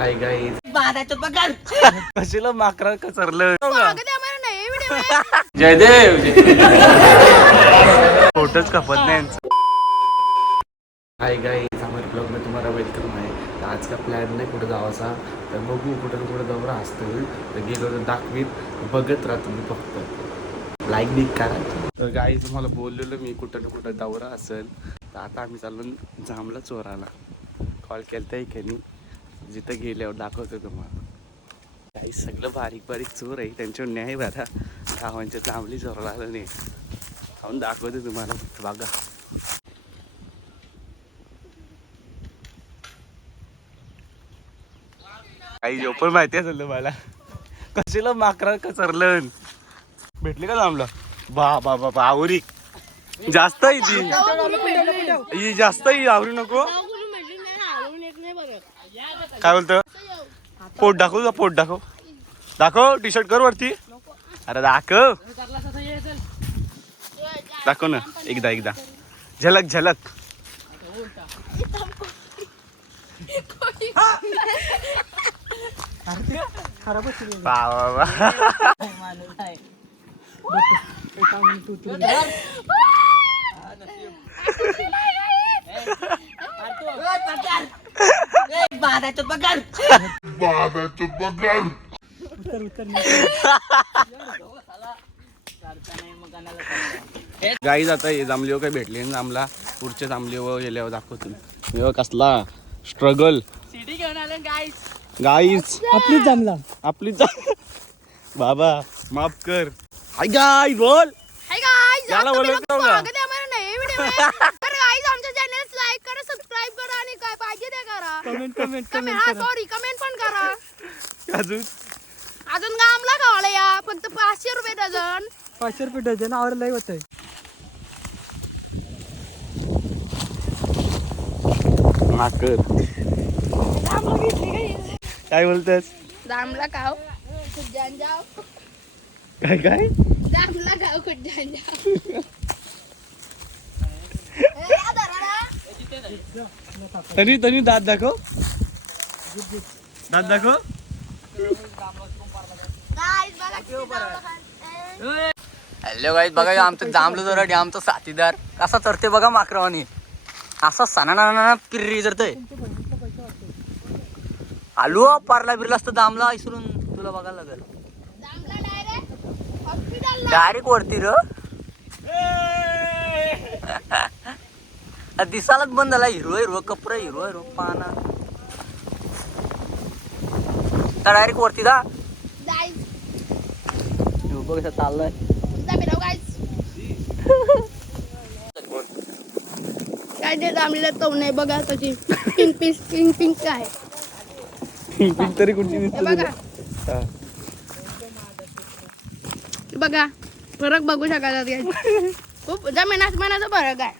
Hi guys पगार. कशीला माकरा कचरलं? स्वागत आहे आम्हाला नवीन व्हिडिओमध्ये. जयदेव फोटोच खपत नाही. हाय गाईज आम्हाला ब्लॉगमध्ये तुम्हाला वेलकम आहे. तर आज का प्लॅन नाही कुठं जावाचा तर बघू कुठं ना कुठं दौरा असतं. तर गेलो तर दाखवीत. बघत राहा तुम्ही फक्त. लाईक बिक करा. तर गाई तुम्हाला बोललेलो मी कुठं ना कुठं दौरा असेल. तर आता आम्ही चाललो जांभला चोराला. कॉल केलता एकाने. जिथं गेल्यावर दाखवतो तुम्हाला. काही सगळं बारीक बारीक चोर आहे. त्यांच्यावर न्याय बरा गावांच्या चांगली चोराला आलं नाही. खाऊन दाखवते तुम्हाला. फक्त बघा. काही जो पण माहिती असेल ना मला कशीला माकरा कचरलं? भेटले का लांबला बा बा बा आवरी. जास्त आहे ती. जास्त आहे आवरी नको नाव कोणी म्हटलं नाही, आवडून एक नाही बघत. काय बोलतो? पोट दाखव तुझं पोट दाखव. दाखव टी शर्ट कर वरती. अरे दाखव. दाखव ना एकदा एकदा. झलक झलक. वा बाराचं पगार गाई जाता हे जांभली काही भेटली नाही जांभला पुढच्या जांभली व गेल्यावर दाखवतो. हे कसला स्ट्रगल सिटी घेऊन आलो गाईस गाईच आपलीच जमला आपली जा- बाबा माफ कर. हाय गाय बोल. हाय गाईस याला का? स्वागत आहे आम्हाला. नवीन व्हिडिओ गाईस आमच्या चॅनल लाईक करा सबस्क्राईब करा आणि काय पाहिजे ते करा. कमेंट कमेंट कमेंट हा सॉरी कमेंट पण करा. अजून? अजून गामला खावाला या फक्त पाचशे रुपये डझन. पाचशे रुपये डझन आवर लय होत माकर काय बोलतेस? दामला खाव खुर्जान जाव काय काय? दामला खाव खुर्जान जाव ए, या धरा ना. तरी तरी दात दाखव. दात दाखव. हॅलो गाईज बघा आमचं जांभलं जोराडी आमचा साथीदार कसा चढते बघा माकरावानी असा सणा पिर्री चढतोय आलू पारला बिरला असतं दामला इसरून तुला बघायला लागेल. डायरेक्ट वरती र दिसालाच बंद झाला. हिरो हिरो कपडा हिरो हिरो पाना. डायरेक्ट वरती दा ह्यो बघ चाललंय. काय ते दामलेला तो नाही बघा कशी पिंक पिंक पिंक पिंक आहे पिंक तरी कुठची दिसते बघा. फरक बघू शकाल. खूप जमीन आसमानाचा फरक आहे.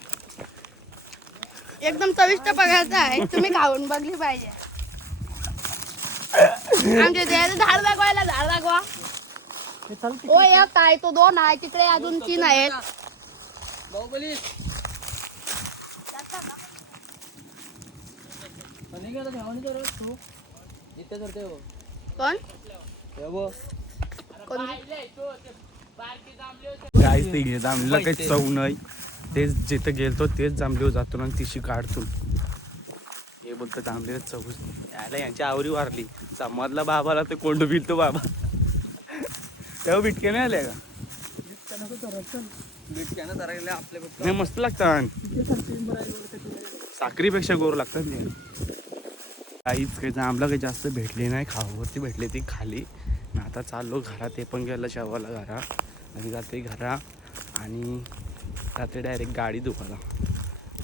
एकदम चविष्ट पगारचा आहे. तुम्ही खाऊन बघली पाहिजे. आमच्या इथे आहे, झाड दाखवायला झाड दाखवा. ओ एक आहे तो दोन आहे तिकडे अजून तीन आहेत. कोण? कोण? काही चव नाही. तेच जिथं गेलतो तेच जांभलीवर जातो आणि तिशी काढतो हे बोलतो जांभलीला चौस याला यांची आवरी वारली. समाजला बाबाला ते कोंड भिलतो बाबा. तेव्हा बिटके नाही आल्या का? नाही मस्त लागतात साखरीपेक्षा गोर लागतात काहीच काही जांभला काही जास्त भेटले नाही. खावावरती भेटले ती खाली. आता चाललो घरा ते पण गेलं शेवाला घरा. आणि जाते घरा. आणि जाते डायरेक्ट गाडी धुवायला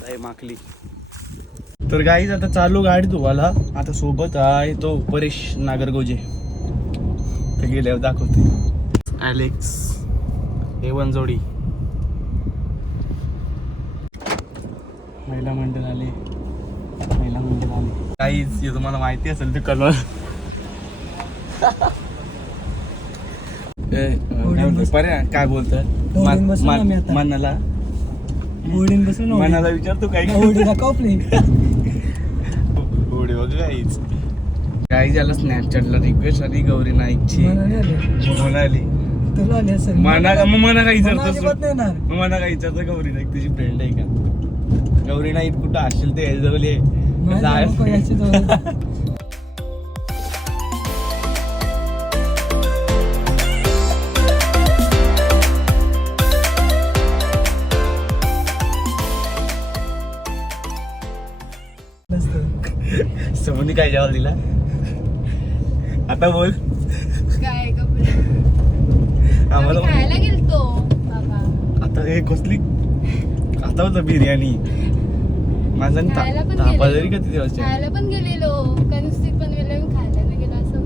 काय माकली. तर गाईज आता चालू गाडी धुवायला आता सोबत आहे तो परेश नागरगोजे. ते गेल्यावर दाखवते. अलेक्स एवन जोडी. महिला मंडळ आले महिला मंडळ आले काहीच तुम्हाला माहिती असेल ते कलर पर्या काय आता. मनाला? बोर्डिंग बसून मनाला विचारतो काय दाखव प्लेन उडी बघ काहीच काही झालं स्नॅपचॅटला रिक्वेस्ट आली गौरी नाईकची. म्हणाली मना मग मना काय विचारतो काय विचारतं गौरी नाईक तुझी फ्रेंड आहे का? गौरी नाईक कुठं असेल ते जवळ. काय जवाब दिला? आता बोल. काय आम्हाला खायला गेलतो बाबा. आता हे कसली आता होतं बिर्याणी. माझा तापा. जरी का तिथे खायला पण गेलेलो. पण गेलो खायला नाही गेलो असं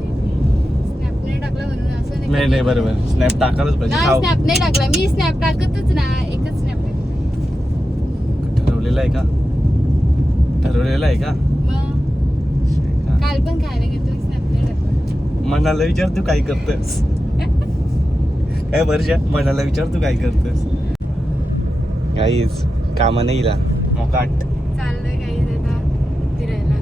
स्नॅप नाही टाकला म्हणून असं नाही नाही बरोबर. स्नॅप टाकायलाच पाहिजे. स्नॅप नाही टाकला. मी स्नॅप टाकतच ना एकच स्नॅप ठरवलेलं आहे का? ठरवलेलं आहे का? पण खायला मनाला विचार तू काय करतोस काय वर्षा मनाला विचार तू काय करतोस काहीच कामा नाही मोकाट. चाललंय काही आता फिरायला.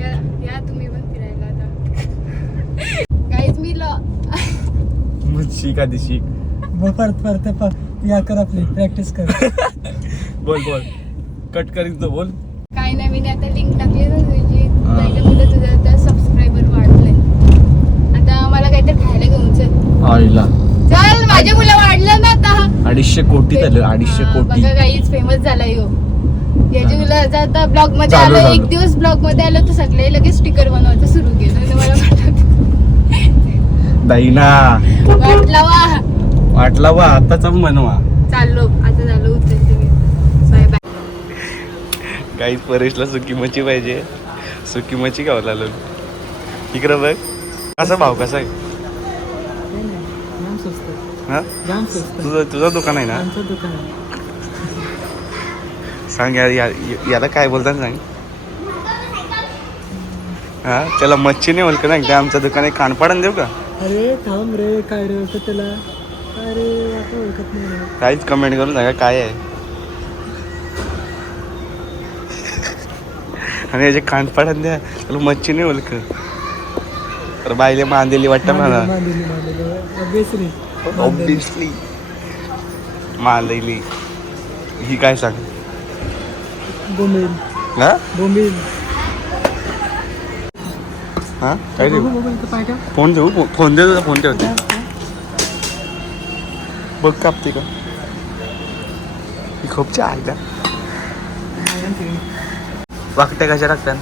या या तुम्ही पण फिरायला आता. काहीच मी ल मग शिक आधी शिक. मग परत परत प- या कर आपली प्रॅक्टिस कर. बोल बोल. कट करीत तो बोल. काय नाही मी आता लिंक टाकली ना तुझी हा. त्याच्यामुळे तुझं आता सबस्क्रायबर वाढलंय आता मला काहीतरी खायला घेऊन चल आईला चल माझे मुलं वाढलं ना आता अडीचशे कोटी झालं अडीचशे हा, कोटी. काहीच फेमस झाला यो याची तुला आता ब्लॉगमध्ये चालू आलं. एक दिवस ब्लॉगमध्ये आलं तर सगळे लगेच स्टिकर बनवायचं सुरू केलं. मला वाटला वा. वाटला वा आताच बनवा. चाललो आता झालो उचलते मी. बाय बाय काहीच परेशला सुकी मच्छी पाहिजे. सुकी मच्छी खावं लोक इकडं बघ. कसा भाव कसा आहे? हा? जाम स्वस्त तुझं तुझं दुकान आहे ना? आमचं दुकान आहे. सांग यार या- याला काय बोलतात सांग. हा? त्याला मच्छी नाही बोलत ना एकदा? आमचं दुकान आहे कानपाडून देऊ का? अरे थांब रे काय रे होतं त्याला? अरे आता ओळखत नाही रे. काहीच कमेंट करून सांगा काय आहे? आणि याचे कानपाडून द्या त्याला मच्छी नाही बोलक तर बाईले मांदेली वाटतं मला. मांदेली मांदेली. ऑब्विसली ऑब्विसली मांदेली ही काय सांग? बोंबील. हा? बोंबील. हा? काय देऊ? का फोन देऊ? फोन दे तुझा फोन ठेवते बघ कापते का? ही खूप आहे. वाकट्या कशा लागतात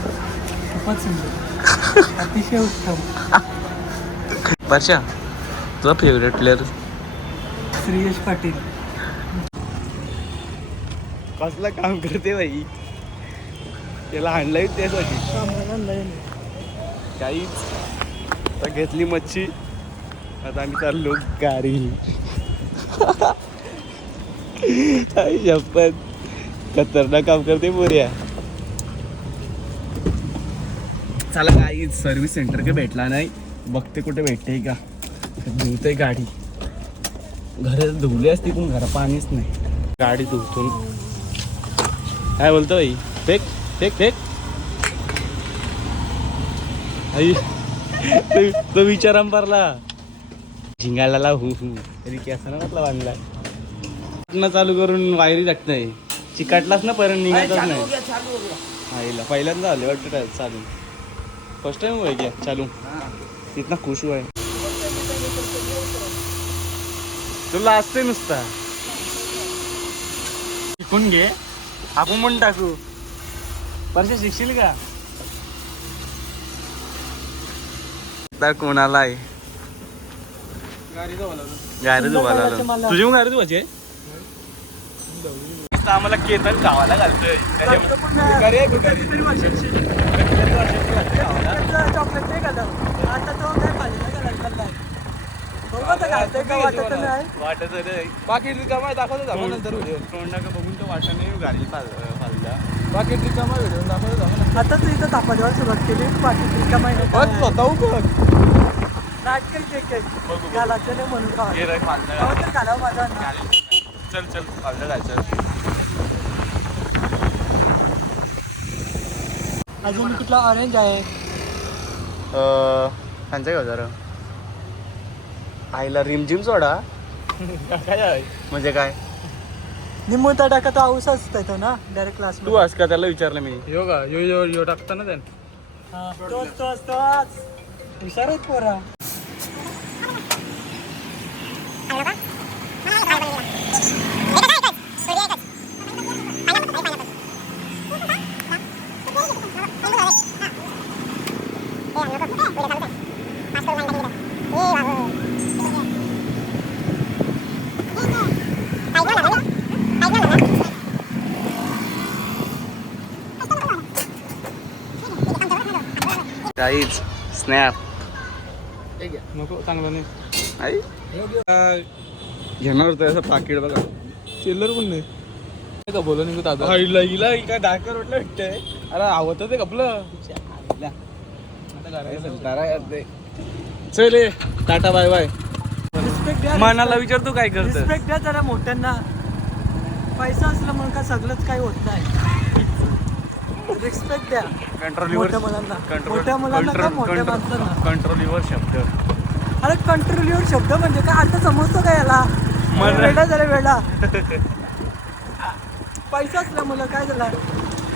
अतिशय उत्तम. वर्षा तुझा फेवरेट प्लेअर श्रीयश पाटील. कसला काम करते बाई? त्याला आणलंय त्यासाठी. काहीच. आता घेतली मच्छी. आता आम्ही चाललो गाडी. आई शपथ. खतरनाक काम करते पोऱ्या. चला काही सर्व्हिस सेंटर काही भेटला नाही. बघते कुठे भेटते का. धुवते गाडी. घर धुवली असती पण घरा पाणीच नाही. गाडी धुवतो. काय बोलतो बाई? Fake fake fake. आई तो- तो विचार पारला झिंगायला ला हु हु. तरी केसा ना आपला बांधला. ना चालू करून वायरी टाकत नाही चिकाटलाच ना पर्यंत निघतच नाही. आईला पहिल्यांदा आले वाटतं चालू. फर्स्ट टाइम हुआ क्या चालू. इतना खुश हुआ है तुला असते नुसता. शिकून घे. आपण पण टाकू. परशा शिकशील का? आता कोणाला आहे? गाडी धुवायला. तुझी गाडी धुवायची आम्हाला केतन गावाला घालतोय. चॉकलेट नाही आता तो काय का खाल्लाय बघू आता घालतोय का वाटत नाही वाटत बाकी रिकामा दाखवतो आपण नंतर व्हिडिओ तोंडाका बघून तो वाटा नाही गाडी फालदा बाकी रिकामा व्हिडिओ दाखवतो आता तू इथं तापादेवाला सुरुवात केली बाकी एका महिन्यात स्वतः बघ नाटकं केक केक बघू, बघू. घालायचं नाही म्हणून खावा हे रे माझा चल चल फालदा जायचं अजून कुठला ऑरेंज आहे अं, त्यांचं काय जरा आईला रिमझिम सोडा. काय म्हणजे काय? निम्मूता टाका तो आऊस असतो तो ना डायरेक्ट क्लास तू आज का? त्याला विचारलं मी. यो का यो यो यो टाकता ना त्यान तोच तोच तोच. पोरा. काहीच स्नॅप नको चांगलं नाही. आई. घेणार होतं असं पाकिट बघा. चिल्लर पण नाही. नाही का बोलू निघू दादा? आईला हिला काय डाकर वाटलं वाटतंय? अरे आवडतं ते कपलं चल. Tata bye bye. रिस्पेक्ट द्या मनाला विचारतो काय करतं रिस्पेक्ट द्या जरा मोठ्यांना. पैसा असला म्हणून का सगळंच काही होत नाही. रिस्पेक्ट द्या. कंट्रोल मोठ्या मुलांना. मोठ्या मुलांना का मोठ्या माणसांना? शब्द. अरे कंट्रोल युअर शब्द म्हणजे काय? आता समजतो का याला? वेळा झाला वेळा पैसा असला मला काय झाला?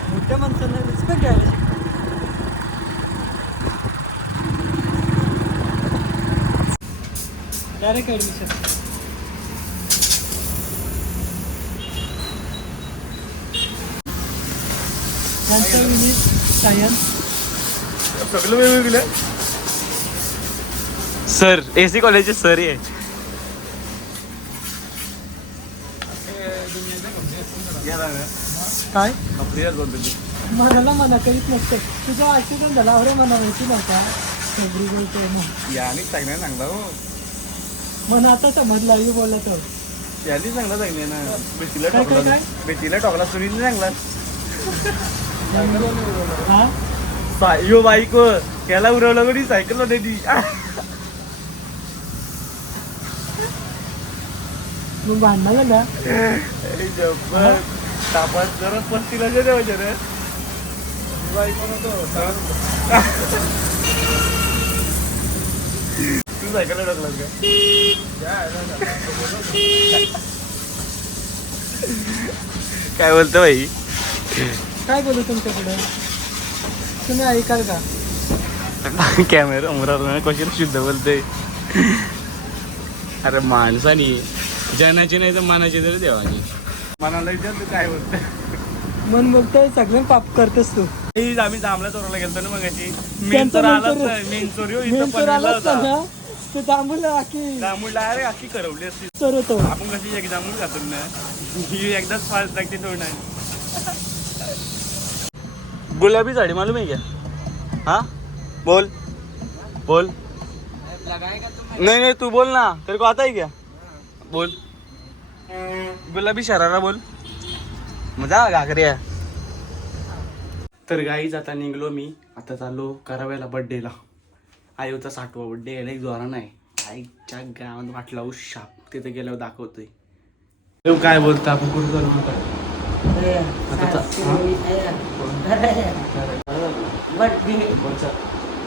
मोठ्या माणसांना रिस्पेक्ट द्यायला. डायरेक्ट ॲडमिशन नंतर विनीत सायन्स सगळं वेगवेगळं सर एसी कॉलेजचे सर आहे काय. मनाला मना करीत नसते. तुझा ऍक्सिडेंट झाला. अरे मना माहिती नव्हता. फेब्री बोलतोय मग याने चांगला चांगला हो. मन आता समजला मी बोलत. याने चांगला चांगले ना. बेटीला टोकला? बेटीला टोकला सुनील चांगला. हा? साय- यो बाईक याला उरवलं कोणी? सायकल होते ती मग भांडणाला ना तापात जरा पस्तीला जे रे? तू सायकल टाकलास काय बोलतो भाई काय बोलू तुमच्याकडे? तुम्ही ऐकाल का? कॅमेरा समोर कशी शुद्ध बोलते अरे माणसानी जनाची नाही तर मनाची तरी देवाची. मनाला विचार तू काय बोलत मन बोलतोय सगळं पाप करतेस तू. आम्ही जांभळ्या चोराला गेलतो ना मगाची मेन त्यांचं चोर आलाच नाही मेन चोर मेन इथं चोर पडलेला आलाच होता. ना ते जांभूळ आखी जांभूळ अरे अख्खी करवली असती. चोर होतो. आपण कशी एक जांभूळ खातो ना? ही एकदाच फास्ट लागते आहे गुलाबी साडी मालूम आहे क्या हा? बोल. बोल. नहीं नहीं तू बोल ना. तेरे को आता है क्या? बोल. गुलाबी शरारा बोल. मजा घागऱ्या तर गाईच आता निघलो मी. आता चाललो कराव्याला बड्डेला आईचा साठवा बड्डे यायला एक जोरा नाही आईच्या गावात वाटला शाप तिथे गेल्यावर दाखवतोय. काय बोलता आपण? कुठं चालू आता? हा?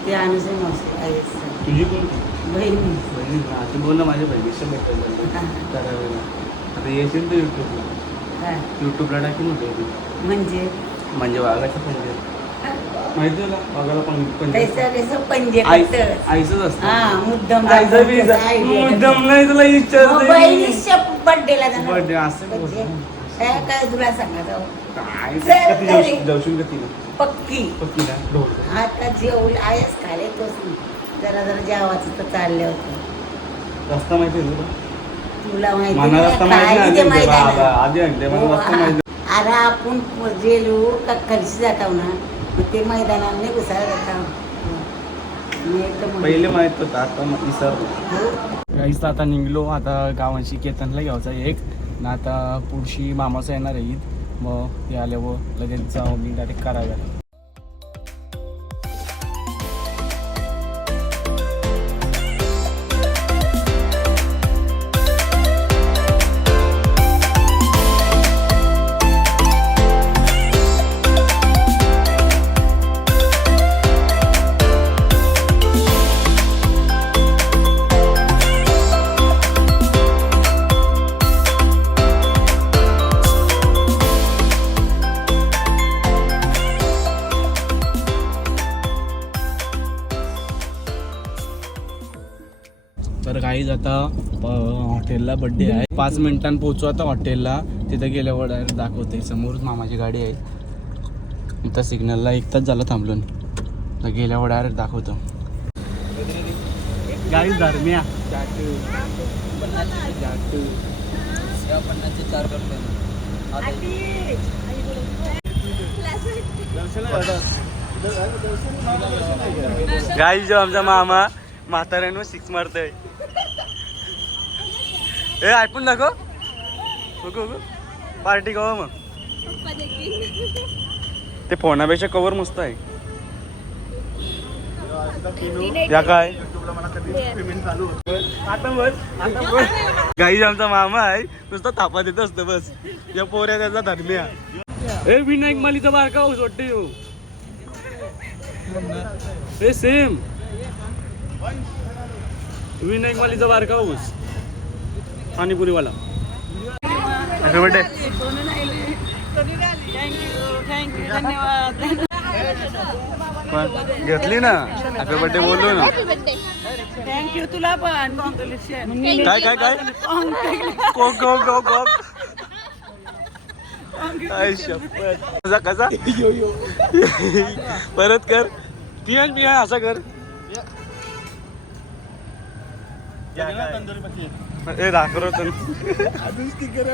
ते मावशी. तुझी कोणती? बहिणी. बोल ना माझ्या बहिणीशी भेटायला हा. आता येशील तर युट्यूबला काय युट्यूबला म्हणजे? म्हणजे वाघाचं पंजे. माहिती का? वाघाला पण पंजे. आईचंच असतं. हा मुद्दाम आईचं बी मुद्दाम नाही तुला विचारते बर्थडेला. बर्थडे असं काय? काय काय तुला सांगायचं? काय? चल कधी तरी. जाऊशील जाऊशील का तिला. पक्की. पक्की ना ढोल. आता आहेस खाले तोच. जरा जरा जेवायचं तर चालले होते. रस्ता माहिती आहे तुला? तुला रस्ता नाही आधी आधी मला हो, रस्ता माहिती अरे आपण गेलो का खालशी जाताव ना मग ते मैदानात नाही घुसायला जाताव. मी एकदम म्हणते, पहिले माहीत होतं आता मग विसरलो. हो, आता निघलो आता गावाची केतनला घ्यायचा एक. ना आता पुढची मामाचं येणार आहे ईद. मग ते आल्यावर लगेच जाऊन मी डायरेक्ट कराव्याला आता हॉटेलला बड्डे आहे. पाच मिनिटांनी पोहोचू आता हॉटेलला तिथं गेल्यावर डायरेक्ट दाखवते. समोरच मामाची गाडी आहे. इथं सिग्नलला एक तास झाला थांबलो तर गेल्यावर डायरेक्ट दाखवतो. गाडी धर्मिया. गाई जो आमचा मामा म्हाताऱ्यांवर सिक्स मारतोय. ए ऐकून दाखव. बघू बघू. पार्टी कवा मग. ते फोनापेक्षा कवर मस्त आहे. या काय? आता बस आता गाई आमचा मामा आहे. नुसता थापा देत असतो बस. या पोऱ्या त्याचा धर्म्या. ए विनायक मालीचा बारका हो वाटते हो हे सेम. विनायक मालीचा बारका हाऊस पाणीपुरीवाला. बर्थडे घेतली ना. हॅपी बर्थडे बोललो ना. थँक्यू तुला पण. काय काय काय? कसा कसा? परत कर. ती आणि मी आहे असा कर ए दाखव अजून स्टिकर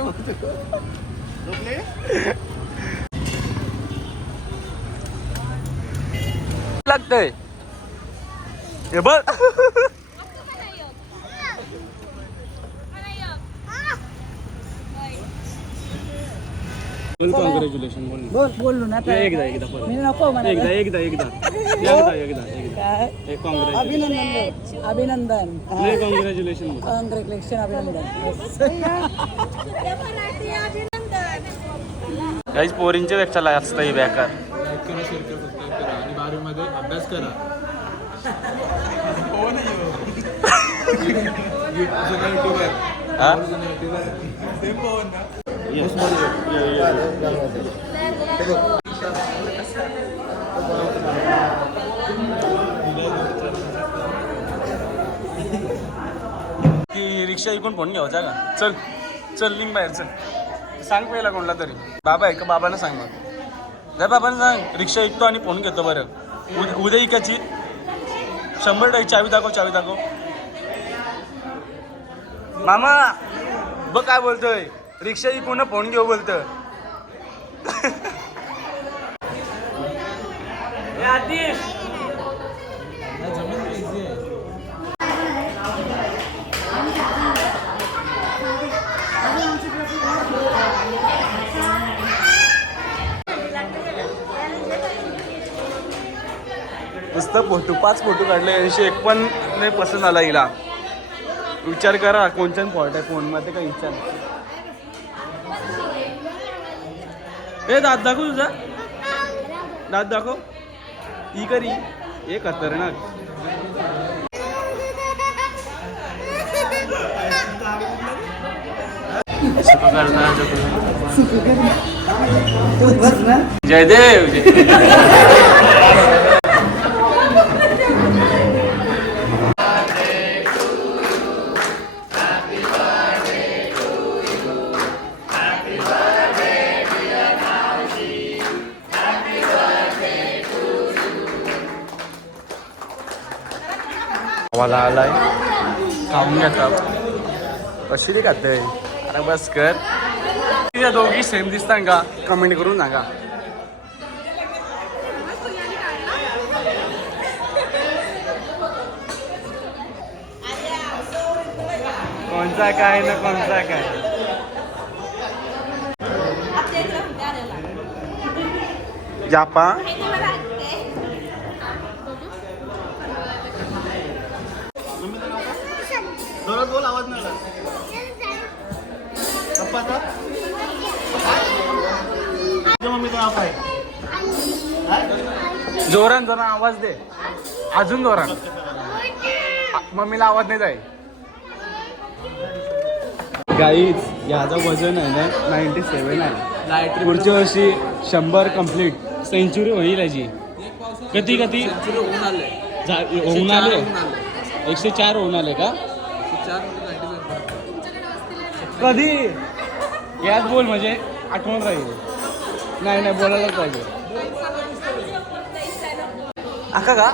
लागतंय. हे बघ. कॉंग्रॅच्युलेशन बोल. बोल बोलू ना ए, एकदा एकदा परत. मी नको म्हणा. एकदा एकदा एकदा. एकदा एकदा एकदा. काय? ए कॉंग्रॅच्युलेशन अभिनंदन. अभिनंदन. नाही कॉंग्रॅच्युलेशन बोल. कॉंग्रॅच्युलेशन अभिनंदन. काहीच पोरींच्या पेक्षा जास्त ही बेकार लाईक करा शेअर करा सबस्क्राईब करा आणि बारावीमध्ये अभ्यास करा जुना युट्यूबर हा? जुना युट्यूबर सेम पवन ना ती रिक्षा इकून फोन घ्यायचा का? चल चल लिंग बाहेर चल. सांग पहिला कोणला तरी. बाबा आहे का? बाबांना सांग मग. नाही बाबांना सांग. रिक्षा ऐकतो आणि फोन घेतो बरं. उद्या उद्या इकाची शंभर टक्के चावी दाखव चावी दाखव. मामा! बघ काय बोलतोय. रिक्षा इकून फोन घेऊ बोलतं. नुसतं फोटो पाच फोटो काढले ऐंशी एक पण नाही पसंत आला हिला. विचार करा कोणत्या फॉल्ट आहे फोनमध्ये काही विचार ए दात दाखव तुझा. दात दाखव. ही करी हे. खतरनाक. जयदेव. मला आलाय. खाऊन घेतात कशी रे खाते अरे बस कर. त्या दोघी सेम दिसता का? कमेंट करून सांगा. कोणचा काय ना कोणचा काय? जापा. जोरान जोरान आवाज दे. अजून जोरान. मम्मीला आवाज नाही जाय. गाईच याचं वजन आहे ना नाईन्टी सेवन आहे. पुढच्या वर्षी शंभर कंप्लीट सेंचुरी होईल याची. कधी कधी? होऊन आले. एकशे चार होऊन आले का? कधी? याच बोल म्हणजे आठवण राहील. नाही नाही बोलायलाच पाहिजे. अक्का का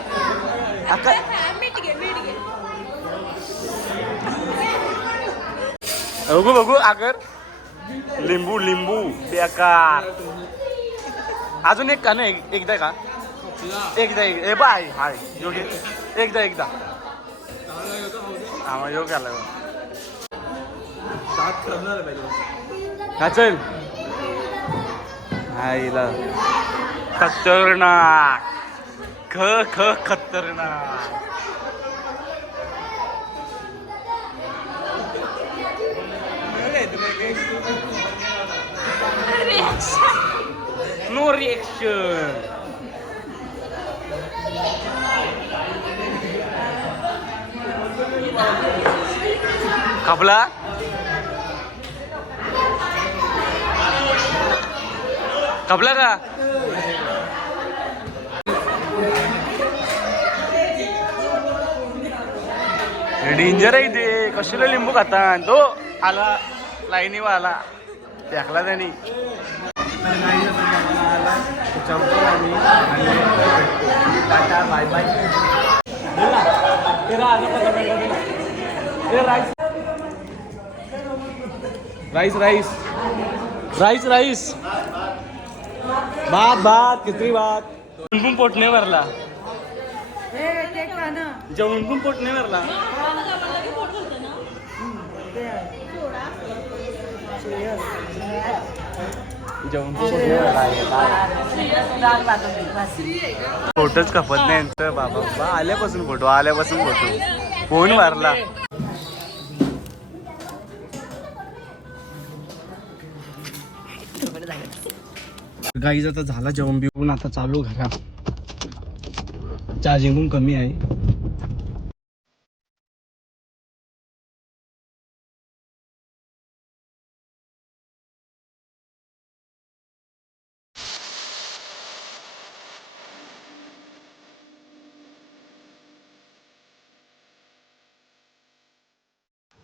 बघू बघू आगर लिंबू लिंबू बेकार अजून एक का नाही एकदा का एकदा एक ए बाय हाय योग्य एकदा एकदा हा मग योग्य आला दात हा चल आईला खतरनाक ख ख खतरनाक नो रिएक्शन कापला कापला का डेंजर आहे ते. कशाला लिंबू खाता? तो आला लाईनी आला. त्याकला त्यांनी. Bye bye rice rice rice rice भात भात किती भात. जेवून पण पोट नाही भरला. जेवण पण पोट नाही भरला. फोटोच खपत नाही यांचं बाबा बा आल्यापासून फोटो आल्यापासून फोटो फोन भरला. गाईज आता झाला जेवण बिवून आता चालू घरा चार्जिंग पण कमी आहे.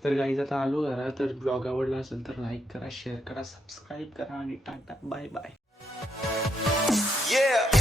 तर गाईज आता आलो घरा तर ब्लॉग आवडला असेल तर लाईक करा शेअर करा सबस्क्राईब करा आणि टाटा. Bye bye Yeah.